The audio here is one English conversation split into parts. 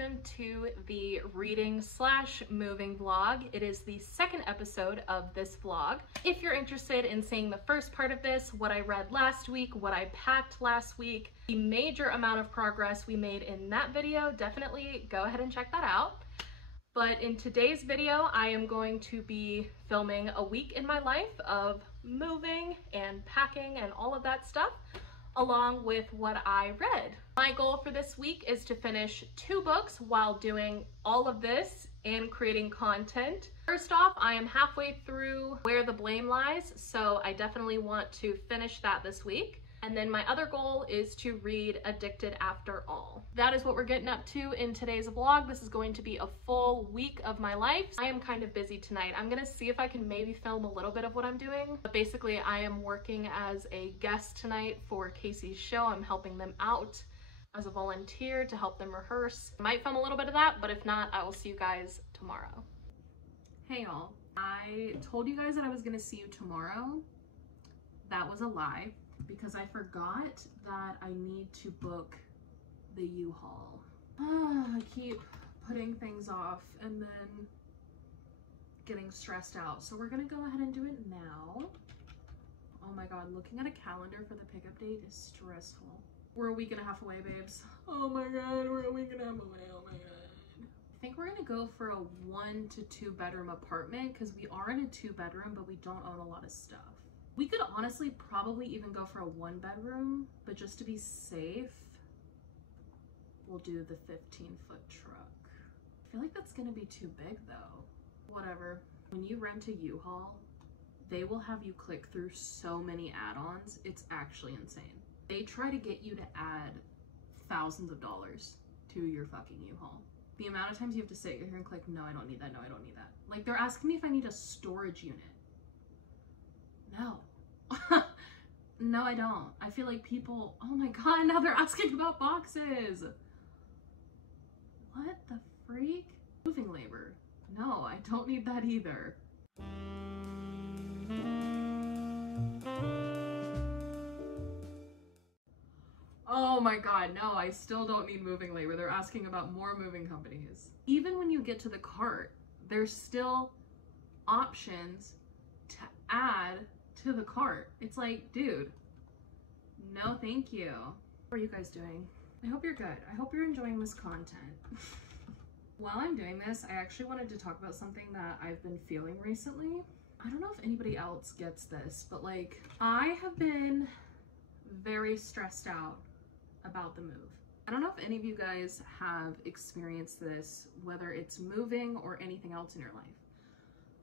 welcome to the reading slash moving vlog. It is the second episode of this vlog. If you're interested in seeing the first part of this, what I read last week, what I packed last week, the major amount of progress we made in that video, definitely go ahead and check that out. But in today's video, I am going to be filming a week in my life of moving and packing and all of that stuff, along with what I read. My goal for this week is to finish 2 books while doing all of this and creating content. First off, I am halfway through Where the Blame Lies, so I definitely want to finish that this week. And then my other goal is to read Addicted After All. That is what we're getting up to in today's vlog. This is going to be a full week of my life. I am kind of busy tonight. I'm gonna see if I can maybe film a little bit of what I'm doing. But basically, I am working as a guest tonight for Casey's show. I'm helping them out as a volunteer to help them rehearse. I might film a little bit of that, but if not, I will see you guys tomorrow. Hey y'all, I told you guys that I was gonna see you tomorrow. That was a lie, because I forgot that I need to book the U-Haul. I keep putting things off and then getting stressed out. So we're gonna go ahead and do it now. Oh my God, looking at a calendar for the pickup date is stressful. We're a week and a half away, babes. Oh my God, we're a week and a half away, oh my God. I think we're gonna go for a 1 to 2 bedroom apartment because we are in a 2-bedroom, but we don't own a lot of stuff. We could honestly probably even go for a 1-bedroom, but just to be safe, we'll do the 15-foot truck. I feel like that's gonna be too big though. Whatever. When you rent a U-Haul, they will have you click through so many add-ons. It's actually insane. They try to get you to add thousands of dollars to your fucking U-Haul. The amount of times you have to sit here and click, no, I don't need that, no, I don't need that. Like, they're asking me if I need a storage unit. No. No, I don't. I feel like people, oh my God, now they're asking about boxes. What the freak? Moving labor. No, I don't need that either. Oh my God, no, I still don't need moving labor. They're asking about more moving companies. Even when you get to the cart, there's still options to add to the cart. It's like, dude, no thank you. What are you guys doing? I hope you're good. I hope you're enjoying this content. While I'm doing this, I actually wanted to talk about something that I've been feeling recently. I don't know if anybody else gets this, but like, I have been very stressed out about the move. I don't know if any of you guys have experienced this, whether it's moving or anything else in your life.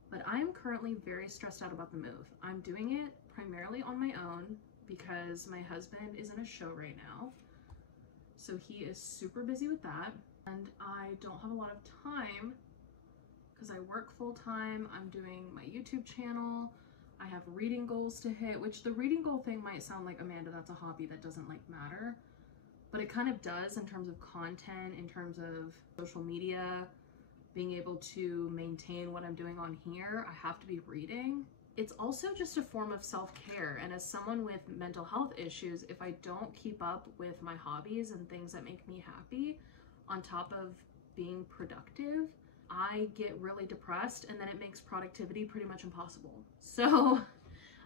But I am currently very stressed out about the move. I'm doing it primarily on my own because my husband is in a show right now. So he is super busy with that. And I don't have a lot of time because I work full time. I'm doing my YouTube channel. I have reading goals to hit, which the reading goal thing might sound like, Amanda, that's a hobby that doesn't like matter. But it kind of does in terms of content, in terms of social media, being able to maintain what I'm doing on here. I have to be reading. It's also just a form of self-care. And as someone with mental health issues, if I don't keep up with my hobbies and things that make me happy, on top of being productive, I get really depressed, and then it makes productivity pretty much impossible. So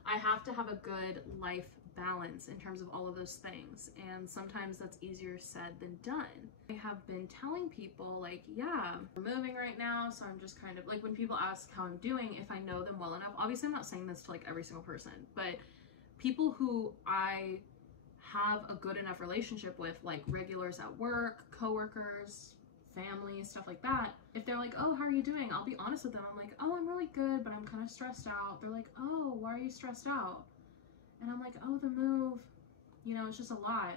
I have to have a good life balance in terms of all of those things, and sometimes that's easier said than done. I have been telling people like, yeah, I'm moving right now, so I'm just kind of like, when people ask how I'm doing, if I know them well enough, obviously I'm not saying this to like every single person, but people who I have a good enough relationship with, like regulars at work, coworkers, family, stuff like that, if they're like, oh, how are you doing? I'll be honest with them. I'm like, oh, I'm really good, but I'm kind of stressed out. They're like, oh, why are you stressed out? And I'm like, oh, the move, you know, it's just a lot.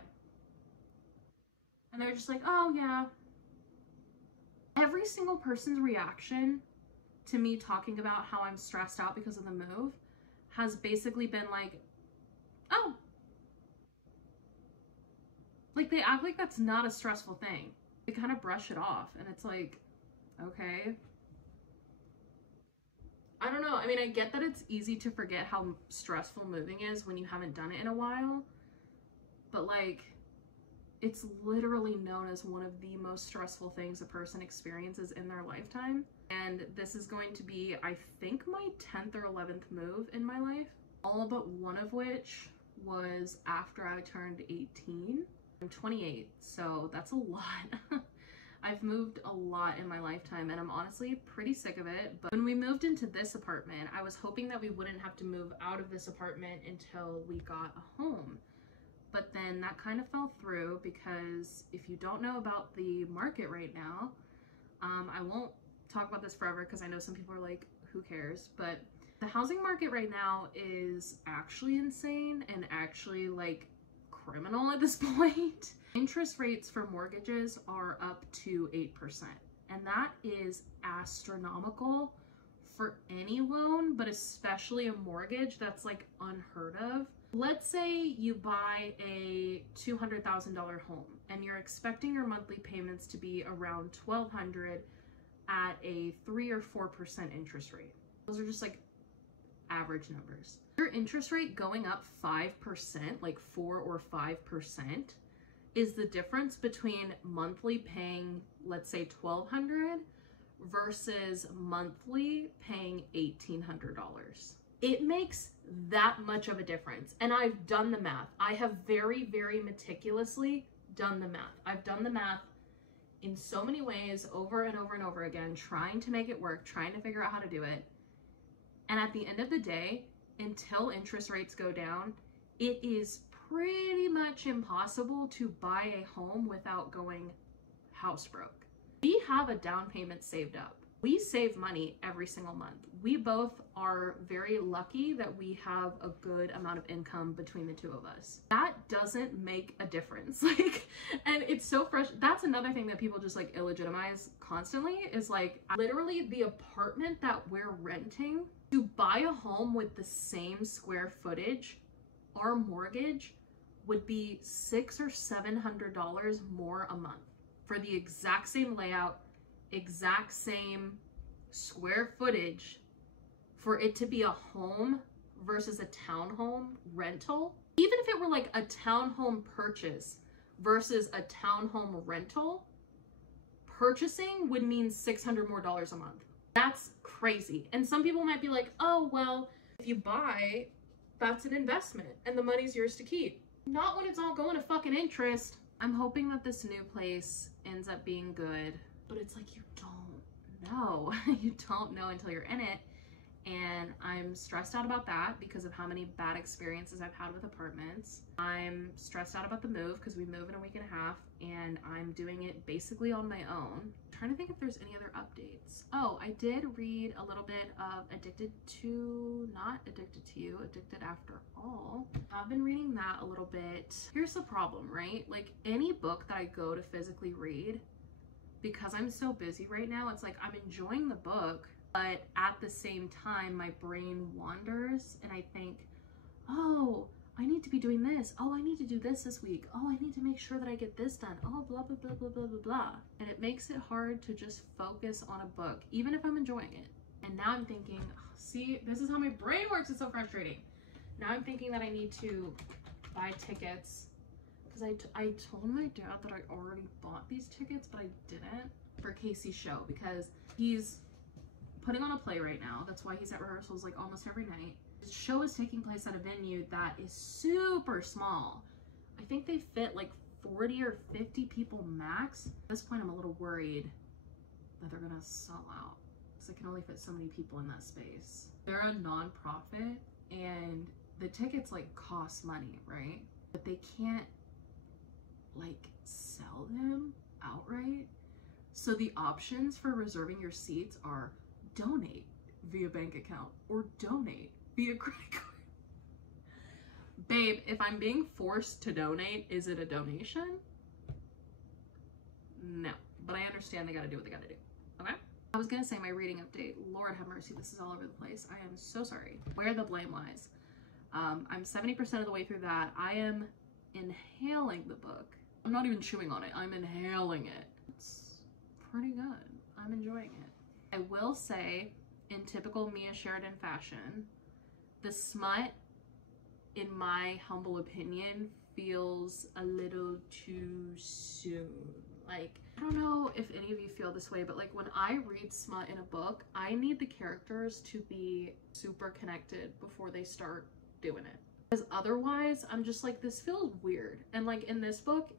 And they're just like, oh yeah. Every single person's reaction to me talking about how I'm stressed out because of the move has basically been like, oh. Like, they act like that's not a stressful thing. They kind of brush it off, and it's like, okay. I don't know. I mean, I get that it's easy to forget how stressful moving is when you haven't done it in a while, but like, It's literally known as one of the most stressful things a person experiences in their lifetime. And this is going to be, I think, my 10th or 11th move in my life, all but one of which was after I turned 18. I'm 28, so that's a lot. I've moved a lot in my lifetime and I'm honestly pretty sick of it. But when we moved into this apartment, I was hoping that we wouldn't have to move out of this apartment until we got a home. But then that kind of fell through because if you don't know about the market right now, I won't talk about this forever because I know some people are like, who cares? But the housing market right now is actually insane and actually like criminal at this point. Interest rates for mortgages are up to 8%, and that is astronomical for any loan, but especially a mortgage. That's like unheard of. Let's say you buy a $200,000 home and you're expecting your monthly payments to be around $1,200 at a 3 or 4% interest rate. Those are just like average numbers. Your interest rate going up 5%, like 4 or 5%, is the difference between monthly paying, let's say $1,200 versus monthly paying $1,800. It makes that much of a difference. And I've done the math. I have very, very meticulously done the math. I've done the math in so many ways over and over and over again, trying to make it work, trying to figure out how to do it. And at the end of the day, until interest rates go down, it is pretty much impossible to buy a home without going house broke. We have a down payment saved up. We save money every single month. We both are very lucky that we have a good amount of income between the two of us. That doesn't make a difference. Like, and it's so fresh. That's another thing that people just like illegitimize constantly is like literally the apartment that we're renting, to buy a home with the same square footage, our mortgage would be $600 or $700 more a month for the exact same layout, exact same square footage, for it to be a home versus a townhome rental. Even if it were like a townhome purchase versus a townhome rental, purchasing would mean $600 more a month. That's crazy. And some people might be like, oh, well, if you buy, that's an investment and the money's yours to keep. Not when it's all going to fucking interest. I'm hoping that this new place ends up being good, but it's like you don't know. You don't know until you're in it. And I'm stressed out about that because of how many bad experiences I've had with apartments. I'm stressed out about the move because we move in a week and a half and I'm doing it basically on my own. I'm trying to think if there's any other updates. Oh, I did read a little bit of Not Addicted to You, Addicted After All. I've been reading that a little bit. Here's the problem, right? Like any book that I go to physically read, because I'm so busy right now, it's like I'm enjoying the book, but at the same time, my brain wanders and I think, oh, I need to be doing this. Oh, I need to do this week. Oh, I need to make sure that I get this done. Oh, blah, blah, blah, blah, blah, blah, blah. And it makes it hard to just focus on a book, even if I'm enjoying it. And now I'm thinking, see, this is how my brain works. It's so frustrating. Now I'm thinking that I need to buy tickets because I told my dad that I already bought these tickets, but I didn't, for Casey's show because he's putting on a play right now. That's why he's at rehearsals like almost every night. The show is taking place at a venue that is super small. I think they fit like 40 or 50 people max. At this point, I'm a little worried that they're gonna sell out because it can only fit so many people in that space. They're a non-profit and the tickets like cost money, right? But they can't like sell them outright. So the options for reserving your seats are donate via bank account or donate via credit card. Babe, if I'm being forced to donate, is it a donation? No, but I understand they gotta do what they gotta do, okay? I was gonna say my reading update. Lord have mercy, this is all over the place. I am so sorry. Where the blame lies. I'm 70% of the way through that. I am inhaling the book. I'm not even chewing on it. I'm inhaling it. It's pretty good. I'm enjoying it. I will say, in typical Mia Sheridan fashion, the smut, in my humble opinion, feels a little too soon. Like, I don't know if any of you feel this way, but like when I read smut in a book, I need the characters to be super connected before they start doing it. Because otherwise, I'm just like, this feels weird. And like in this book,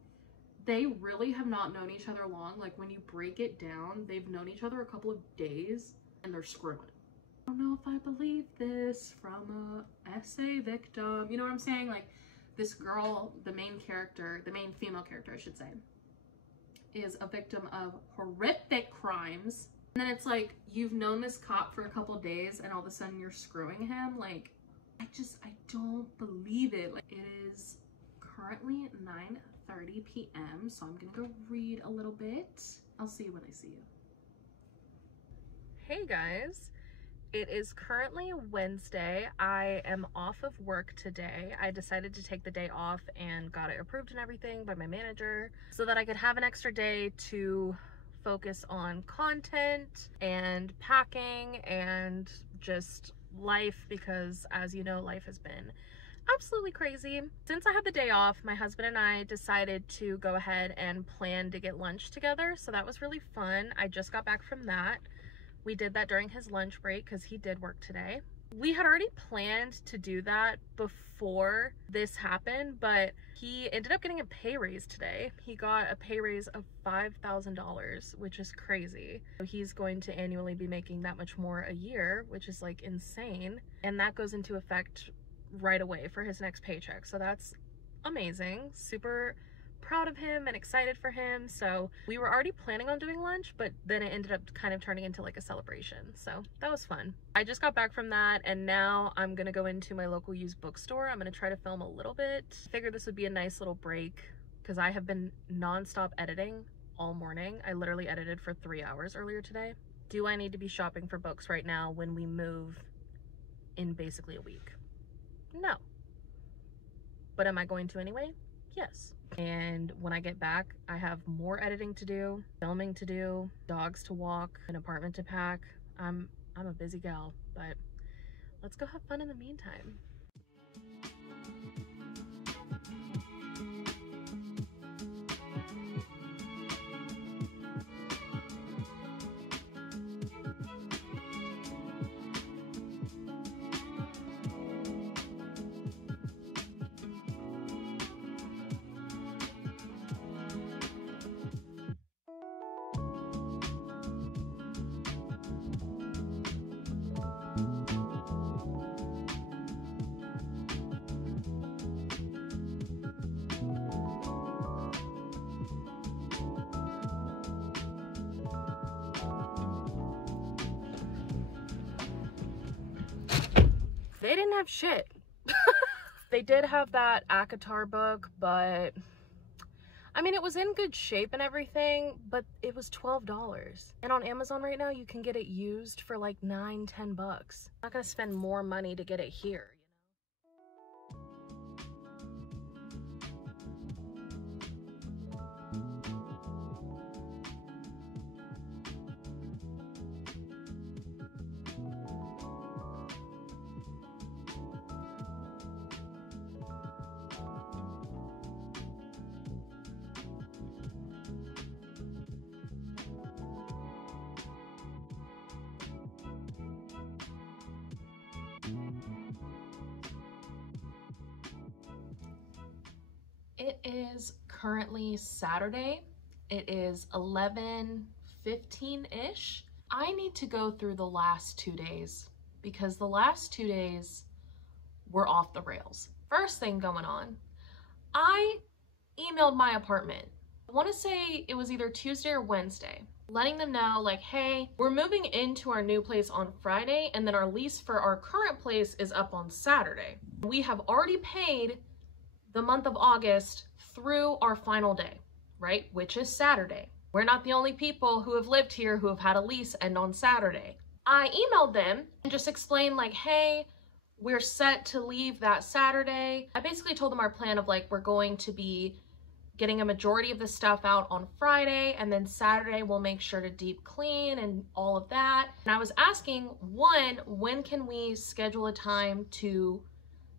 they really have not known each other long. Like when you break it down, they've known each other a couple of days and they're screwing. I don't know if I believe this from a essay victim. You know what I'm saying? Like this girl, the main character, the main female character, I should say, is a victim of horrific crimes. And then it's like, you've known this cop for a couple days and all of a sudden you're screwing him. Like, I don't believe it. Like, it is currently 9:30 p.m. So I'm gonna go read a little bit. I'll see you when I see you. Hey guys. It is currently Wednesday. I am off of work today. I decided to take the day off and got it approved and everything by my manager so that I could have an extra day to focus on content and packing and just life, because as you know, life has been absolutely crazy. Since I had the day off, my husband and I decided to go ahead and plan to get lunch together. So that was really fun. I just got back from that. We did that during his lunch break because he did work today. We had already planned to do that before this happened, but he ended up getting a pay raise today. He got a pay raise of $5,000, which is crazy. So he's going to annually be making that much more a year, which is like insane. And that goes into effect right away for his next paycheck. So that's amazing. Super proud of him and excited for him. So we were already planning on doing lunch, but then it ended up kind of turning into like a celebration. So that was fun. I just got back from that and now I'm gonna go into my local used bookstore. I'm gonna try to film a little bit. I figured this would be a nice little break because I have been non-stop editing all morning. I literally edited for 3 hours earlier today. Do I need to be shopping for books right now when we move in basically a week? No. But am I going to anyway? Yes. And when I get back, I have more editing to do, filming to do, dogs to walk, an apartment to pack. I'm a busy gal, but let's go have fun in the meantime. They didn't have shit. They did have that ACOTAR book, but I mean, it was in good shape and everything, but it was $12. And on Amazon right now, you can get it used for like $9, $10. I'm not gonna spend more money to get it here. It is currently Saturday. It is 11:15-ish. I need to go through the last 2 days because the last 2 days were off the rails. First thing going on, I emailed my apartment. I want to say it was either Tuesday or Wednesday, letting them know like, hey, we're moving into our new place on Friday and then our lease for our current place is up on Saturday. We have already paid the month of August through our final day, right? Which is Saturday. We're not the only people who have lived here who have had a lease end on Saturday. I emailed them and just explained like, hey, we're set to leave that Saturday. I basically told them our plan of like, we're going to be getting a majority of the stuff out on Friday and then Saturday we'll make sure to deep clean and all of that. And I was asking, one, when can we schedule a time to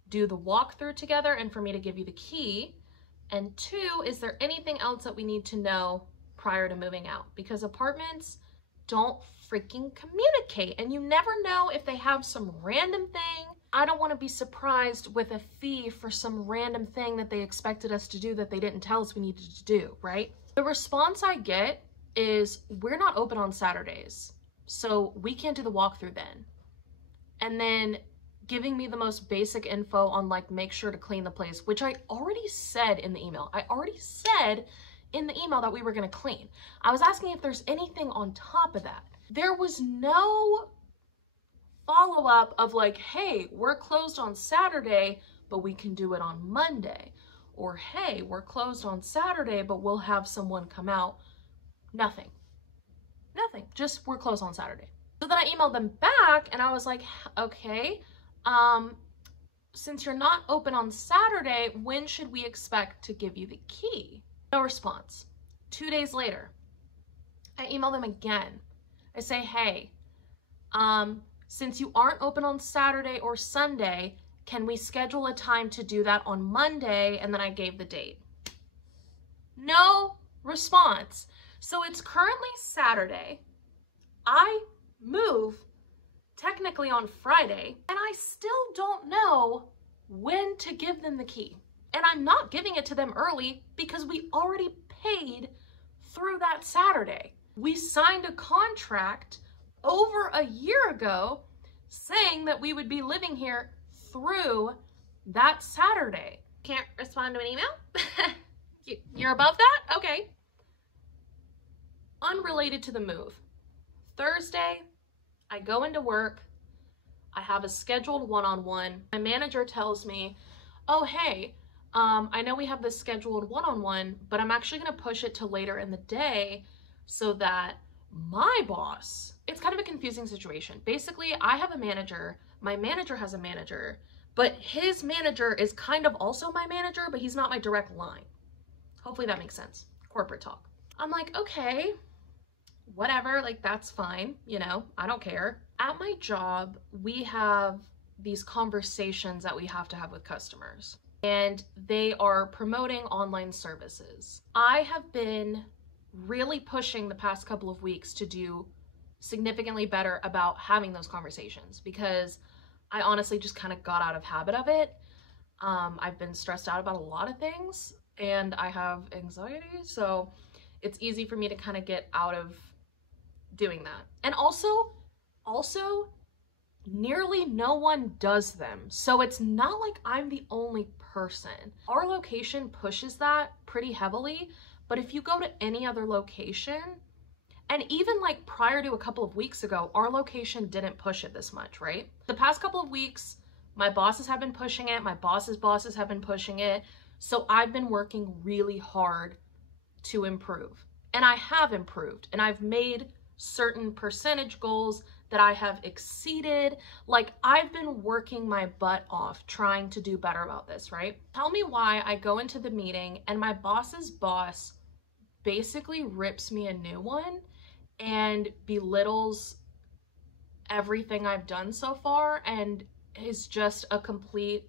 do the walkthrough together and for me to give you the key? And 2, is there anything else that we need to know prior to moving out? Because apartments don't freaking communicate, and you never know if they have some random thing. I don't want to be surprised with a fee for some random thing that they expected us to do that they didn't tell us we needed to do, right? The response I get is, we're not open on Saturdays, so we can't do the walkthrough then. And then giving me the most basic info on like, make sure to clean the place, which I already said in the email. I already said in the email that we were going to clean. I was asking if there's anything on top of that. There was no follow-up of like, hey, we're closed on Saturday, but we can do it on Monday. Or, hey, we're closed on Saturday, but we'll have someone come out. Nothing. Nothing. Just, we're closed on Saturday. So then I emailed them back and I was like, okay, since you're not open on Saturday, when should we expect to give you the key? No response. 2 days later, I email them again. I say, hey, since you aren't open on Saturday or Sunday, can we schedule a time to do that on Monday? And then I gave the date. No response. So it's currently Saturday. I move technically on Friday, and I still don't know when to give them the key. And I'm not giving it to them early because we already paid through that Saturday. We signed a contract over a year ago saying that we would be living here through that Saturday. Can't respond to an email? You're above that? Okay. Unrelated to the move. Thursday, I go into work. I have a scheduled one-on-one. My manager tells me, oh, hey, I know we have this scheduled one-on-one, but I'm actually going to push it to later in the day so that my boss, it's kind of a confusing situation. Basically, I have a manager, my manager has a manager, but his manager is kind of also my manager, but he's not my direct line. Hopefully that makes sense. Corporate talk. I'm like, okay, whatever, like that's fine, you know, I don't care. At my job, we have these conversations that we have to have with customers, and they are promoting online services. I have been really pushing the past couple of weeks to do significantly better about having those conversations because I honestly just kind of got out of habit of it. I've been stressed out about a lot of things and I have anxiety, so it's easy for me to kind of get out of doing that. And also nearly no one does them. So it's not like I'm the only person. Our location pushes that pretty heavily, but if you go to any other location, and even like prior to a couple of weeks ago, our location didn't push it this much, right? The past couple of weeks, my bosses have been pushing it, my boss's bosses have been pushing it. So I've been working really hard to improve. And I have improved, and I've made certain percentage goals that I have exceeded. Like, I've been working my butt off trying to do better about this, right? Tell me why I go into the meeting and my boss's boss basically rips me a new one and belittles everything I've done so far and is just a complete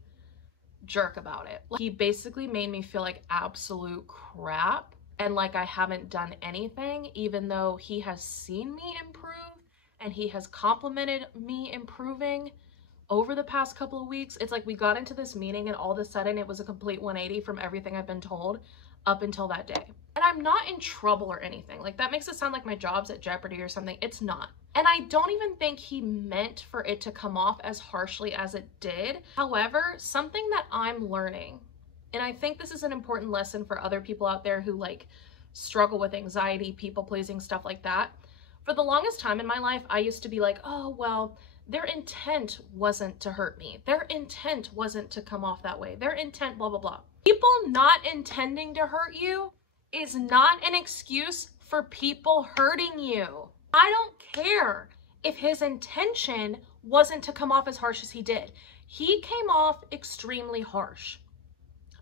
jerk about it. Like, he basically made me feel like absolute crap and like I haven't done anything, even though he has seen me improve and he has complimented me improving over the past couple of weeks. It's like we got into this meeting and all of a sudden it was a complete 180 from everything I've been told up until that day. And I'm not in trouble or anything. Like, that makes it sound like my job's at jeopardy or something. It's not. And I don't even think he meant for it to come off as harshly as it did. However, something that I'm learning, and I think this is an important lesson for other people out there who like struggle with anxiety, people pleasing, stuff like that. For the longest time in my life, I used to be like, oh, well, their intent wasn't to hurt me. Their intent wasn't to come off that way. Their intent, blah, blah, blah. People not intending to hurt you is not an excuse for people hurting you. I don't care if his intention wasn't to come off as harsh as he did. He came off extremely harsh.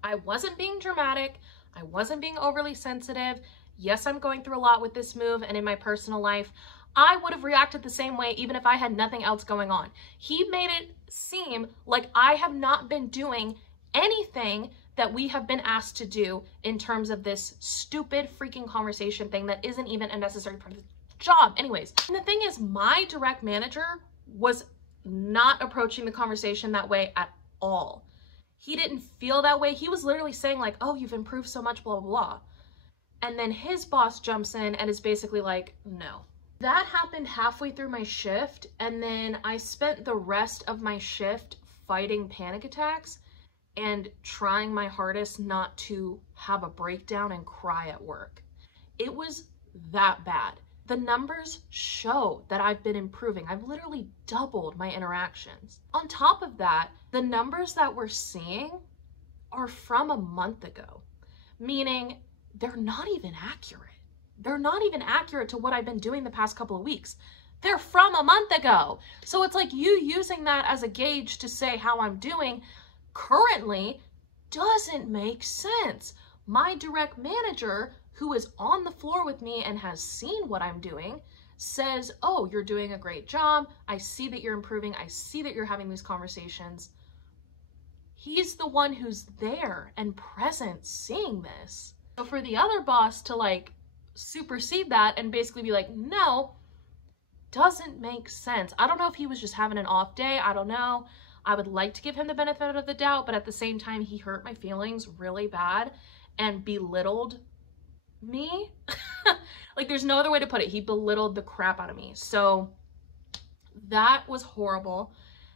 I wasn't being dramatic. I wasn't being overly sensitive. Yes, I'm going through a lot with this move and in my personal life. I would have reacted the same way even if I had nothing else going on. He made it seem like I have not been doing anything that we have been asked to do in terms of this stupid freaking conversation thing that isn't even a necessary part of the job. Anyways, and the thing is, my direct manager was not approaching the conversation that way at all. He didn't feel that way. He was literally saying like, oh, you've improved so much, blah, blah, blah. And then his boss jumps in and is basically like, no. That happened halfway through my shift. And then I spent the rest of my shift fighting panic attacks and trying my hardest not to have a breakdown and cry at work. It was that bad. The numbers show that I've been improving. I've literally doubled my interactions. On top of that, the numbers that we're seeing are from a month ago, meaning they're not even accurate. They're not even accurate to what I've been doing the past couple of weeks. They're from a month ago. So it's like you using that as a gauge to say how I'm doing currently doesn't make sense. My direct manager, who is on the floor with me and has seen what I'm doing, says, oh, you're doing a great job. I see that you're improving. I see that you're having these conversations. He's the one who's there and present seeing this. So for the other boss to like supersede that and basically be like, no, doesn't make sense. I don't know if he was just having an off day. I don't know. I would like to give him the benefit of the doubt, but at the same time, he hurt my feelings really bad and belittled me. Like, there's no other way to put it. He belittled the crap out of me. So that was horrible.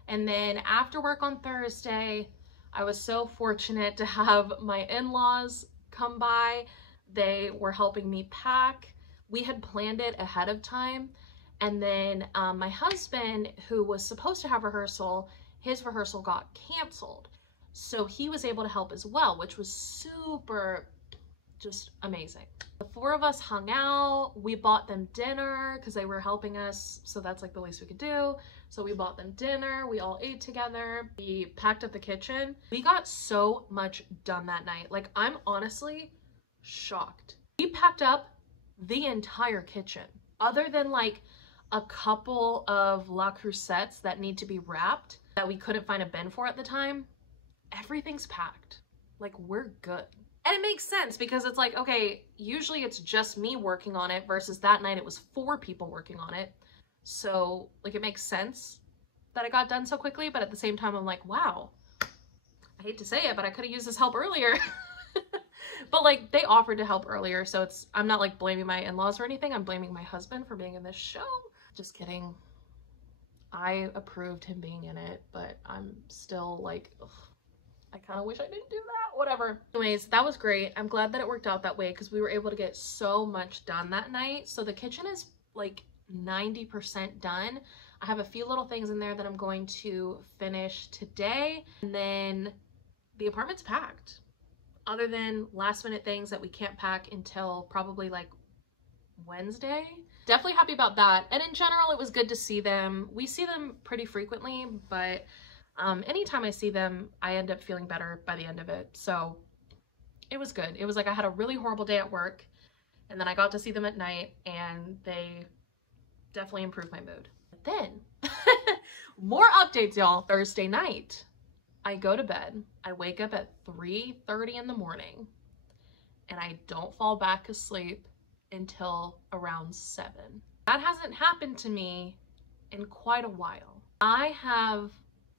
And then after work on Thursday, I was so fortunate to have my in-laws come by. They were helping me pack. We had planned it ahead of time. And then my husband, who was supposed to have rehearsal, his rehearsal got canceled. So he was able to help as well, which was super just amazing. The four of us hung out. We bought them dinner because they were helping us. So that's like the least we could do. So we bought them dinner. We all ate together. We packed up the kitchen. We got so much done that night. Like, I'm honestly shocked. We packed up the entire kitchen other than like a couple of La Crucettes that need to be wrapped that we couldn't find a bin for at the time. Everything's packed. Like, we're good. And it makes sense because it's like, okay, usually it's just me working on it versus that night it was 4 people working on it. So like, it makes sense that it got done so quickly, but at the same time, I'm like, wow, I hate to say it, but I could have used this help earlier. But like, they offered to help earlier. So I'm not like blaming my in-laws or anything. I'm blaming my husband for being in this show. Just kidding. I approved him being in it, but I'm still like, ugh, I kind of wish I didn't do that. Whatever. Anyways, that was great. I'm glad that it worked out that way because we were able to get so much done that night. So the kitchen is like 90% done. I have a few little things in there that I'm going to finish today. And then the apartment's packed. Other than last minute things that we can't pack until probably like Wednesday. Definitely happy about that. And in general, it was good to see them. We see them pretty frequently, but anytime I see them, I end up feeling better by the end of it. So it was good. It was like I had a really horrible day at work and then I got to see them at night and they definitely improved my mood. But then more updates, y'all. Thursday night, I go to bed. I wake up at 3:30 in the morning and I don't fall back asleep until around 7. That hasn't happened to me in quite a while. I have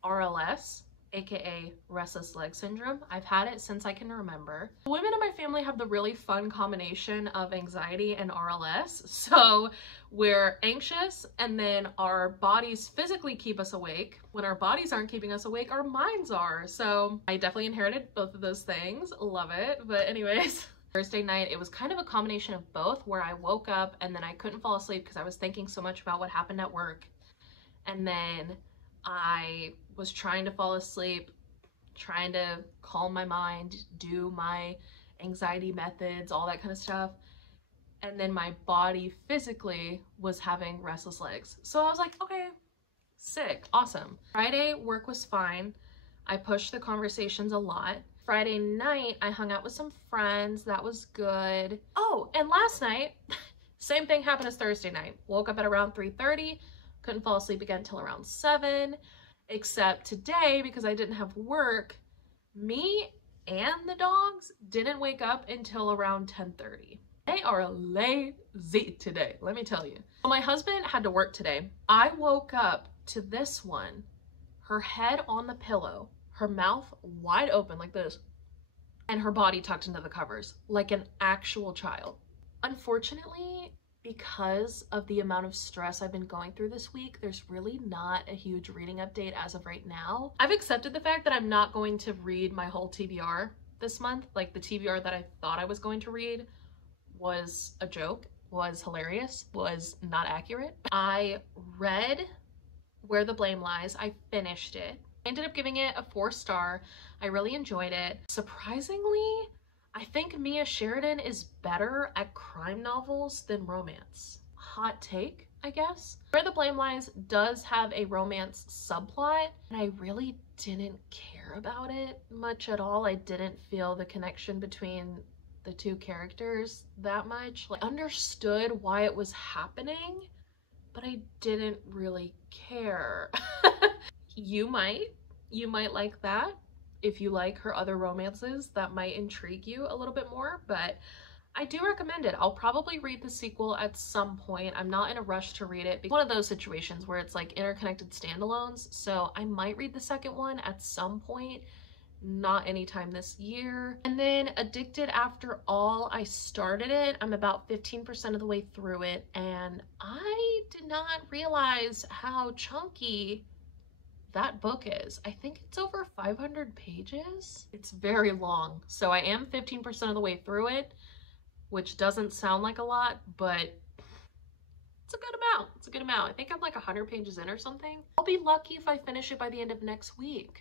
RLS, aka restless leg syndrome. I've had it since I can remember. The women in my family have the really fun combination of anxiety and RLS. So we're anxious and then our bodies physically keep us awake. When our bodies aren't keeping us awake, our minds are. So I definitely inherited both of those things. Love it. But anyways, Thursday night, it was kind of a combination of both where I woke up and then I couldn't fall asleep because I was thinking so much about what happened at work. And then I was trying to fall asleep, trying to calm my mind, do my anxiety methods, all that kind of stuff. And then my body physically was having restless legs. So I was like, okay, sick, awesome. Friday, work was fine. I pushed the conversations a lot. Friday night, I hung out with some friends. That was good. Oh, and last night, same thing happened as Thursday night. Woke up at around 3:30, couldn't fall asleep again until around 7, except today, because I didn't have work, me and the dogs didn't wake up until around 10:30. They are lazy today, let me tell you. So my husband had to work today. I woke up to this one, her head on the pillow, her mouth wide open like this, and her body tucked into the covers like an actual child. Unfortunately, because of the amount of stress I've been going through this week, there's really not a huge reading update as of right now. I've accepted the fact that I'm not going to read my whole TBR this month. Like, the TBR that I thought I was going to read was a joke, was hilarious, was not accurate. I read Where the Blame Lies. I finished it. I ended up giving it a 4-star. I really enjoyed it. Surprisingly, I think Mia Sheridan is better at crime novels than romance. Hot take, I guess. Where the Blame Lies does have a romance subplot, and I really didn't care about it much at all. I didn't feel the connection between the two characters that much. Like, I understood why it was happening, but I didn't really care. You might like that. If you like her other romances, that might intrigue you a little bit more, but I do recommend it. I'll probably read the sequel at some point. I'm not in a rush to read it. It's one of those situations where it's like interconnected standalones, so I might read the second one at some point, not anytime this year. And then Addicted After All, I started it. I'm about 15% of the way through it, and I did not realize how chunky that book is. I think it's over 500 pages. It's very long. So I am 15% of the way through it, which doesn't sound like a lot, but it's a good amount. It's a good amount. I think I'm like 100 pages in or something. I'll be lucky if I finish it by the end of next week.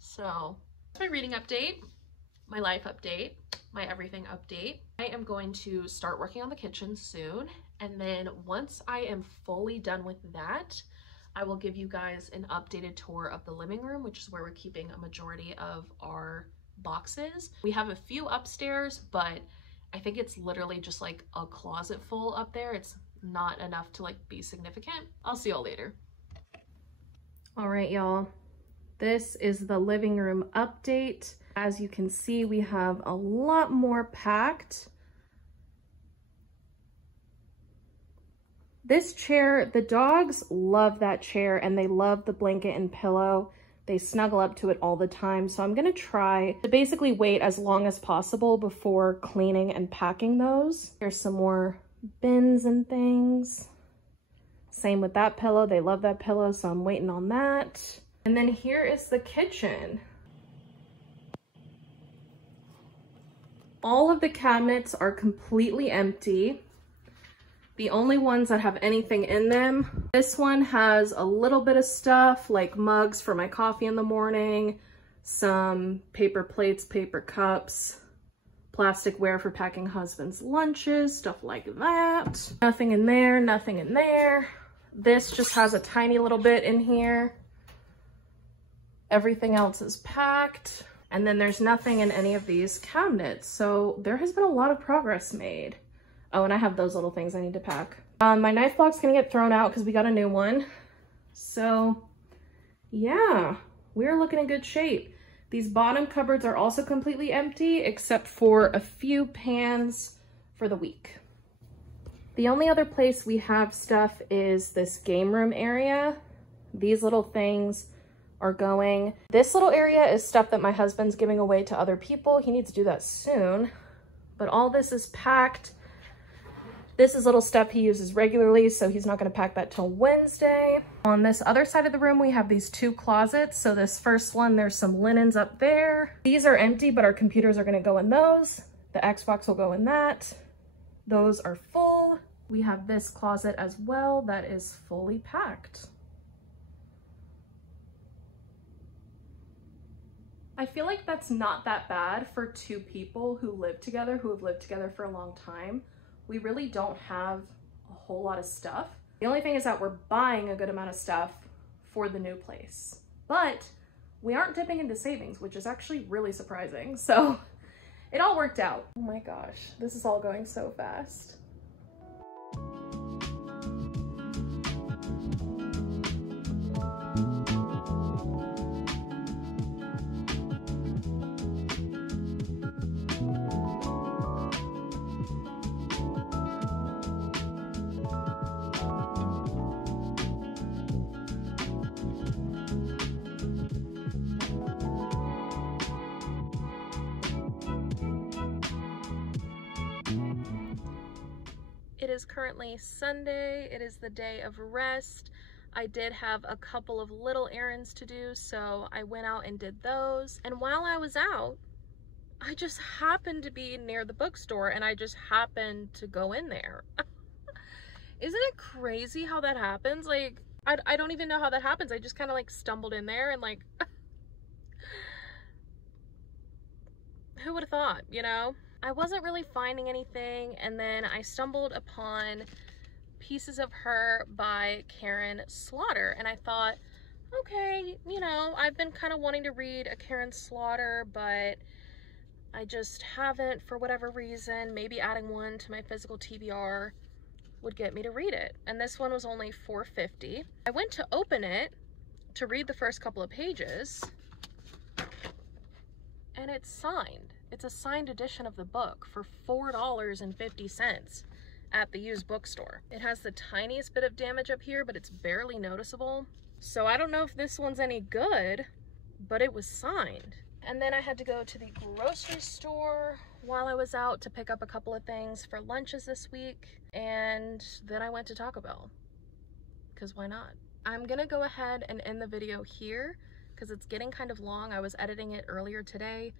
So that's my reading update, my life update, my everything update. I am going to start working on the kitchen soon. And then once I am fully done with that, I will give you guys an updated tour of the living room, which is where we're keeping a majority of our boxes. We have a few upstairs, but I think it's literally just like a closet full up there. It's not enough to like be significant. I'll see y'all later. All right, y'all. This is the living room update. As you can see, we have a lot more packed. This chair, the dogs love that chair and they love the blanket and pillow. They snuggle up to it all the time. So I'm gonna try to basically wait as long as possible before cleaning and packing those. Here's some more bins and things. Same with that pillow. They love that pillow, so I'm waiting on that. And then here is the kitchen. All of the cabinets are completely empty. The only ones that have anything in them, this one has a little bit of stuff like mugs for my coffee in the morning, some paper plates, paper cups, plasticware for packing husband's lunches, stuff like that. Nothing in there, nothing in there. This just has a tiny little bit in here. Everything else is packed. And then there's nothing in any of these cabinets. So there has been a lot of progress made. Oh, and I have those little things I need to pack. My knife block's gonna get thrown out because we got a new one. So yeah, we're looking in good shape. These bottom cupboards are also completely empty except for a few pans for the week. The only other place we have stuff is this game room area. These little things are going. This little area is stuff that my husband's giving away to other people. He needs to do that soon, but all this is packed. This is little stuff he uses regularly, so he's not gonna pack that till Wednesday. On this other side of the room, we have these two closets. So this first one, there's some linens up there. These are empty, but our computers are gonna go in those. The Xbox will go in that. Those are full. We have this closet as well that is fully packed. I feel like that's not that bad for two people who live together, who have lived together for a long time. We really don't have a whole lot of stuff. The only thing is that we're buying a good amount of stuff for the new place, but we aren't dipping into savings, which is actually really surprising. So it all worked out. Oh my gosh, this is all going so fast. is currently Sunday. It is the day of rest. I did have a couple of little errands to do, so I went out and did those. And while I was out, I just happened to be near the bookstore and I just happened to go in there. Isn't it crazy how that happens? Like, I don't even know how that happens. I just kind of like stumbled in there and like, who would have thought, you know? I wasn't really finding anything, and then I stumbled upon Pieces of Her by Karen Slaughter, and I thought, okay, you know, I've been kind of wanting to read a Karen Slaughter, but I just haven't for whatever reason. Maybe adding one to my physical TBR would get me to read it, and this one was only $4.50. I went to open it to read the first couple of pages, and it's signed. It's a signed edition of the book for $4.50 at the used bookstore. It has the tiniest bit of damage up here, but it's barely noticeable. So I don't know if this one's any good, but it was signed. And then I had to go to the grocery store while I was out to pick up a couple of things for lunches this week. And then I went to Taco Bell, because why not? I'm gonna go ahead and end the video here because it's getting kind of long. I was editing it earlier today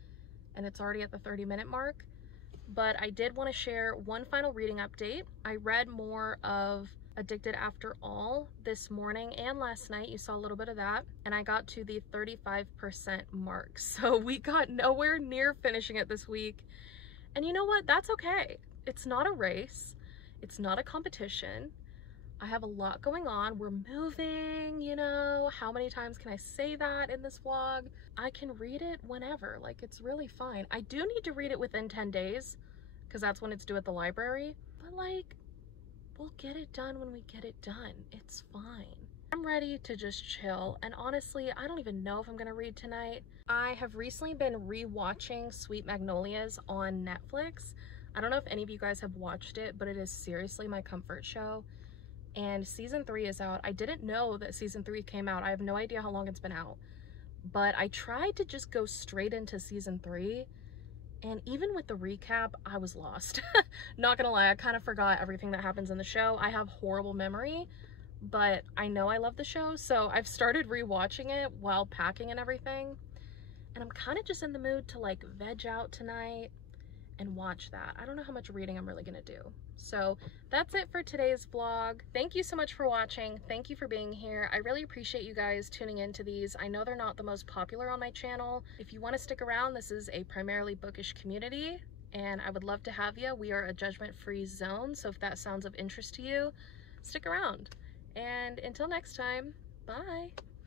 and it's already at the 30-minute mark. But I did want to share one final reading update. I read more of Addicted After All this morning and last night. You saw a little bit of that. And I got to the 35% mark. So we got nowhere near finishing it this week. And you know what? That's okay. It's not a race. It's not a competition. I have a lot going on. We're moving, you know. How many times can I say that in this vlog? I can read it whenever. Like, it's really fine. I do need to read it within 10 days because that's when it's due at the library. But like, we'll get it done when we get it done. It's fine. I'm ready to just chill. And honestly, I don't even know if I'm gonna read tonight. I have recently been rewatching Sweet Magnolias on Netflix. I don't know if any of you guys have watched it, but it is seriously my comfort show. And season 3 is out. I didn't know that season 3 came out. I have no idea how long it's been out. But I tried to just go straight into season 3. And even with the recap, I was lost. Not gonna lie, I kind of forgot everything that happens in the show. I have horrible memory, but I know I love the show. So I've started rewatching it while packing and everything. And I'm kind of just in the mood to like veg out tonight and watch that. I don't know how much reading I'm really gonna do. So that's it for today's vlog. Thank you so much for watching. Thank you for being here. I really appreciate you guys tuning into these. I know they're not the most popular on my channel. If you want to stick around, this is a primarily bookish community and I would love to have you. We are a judgment-free zone, so if that sounds of interest to you, stick around. And until next time, bye.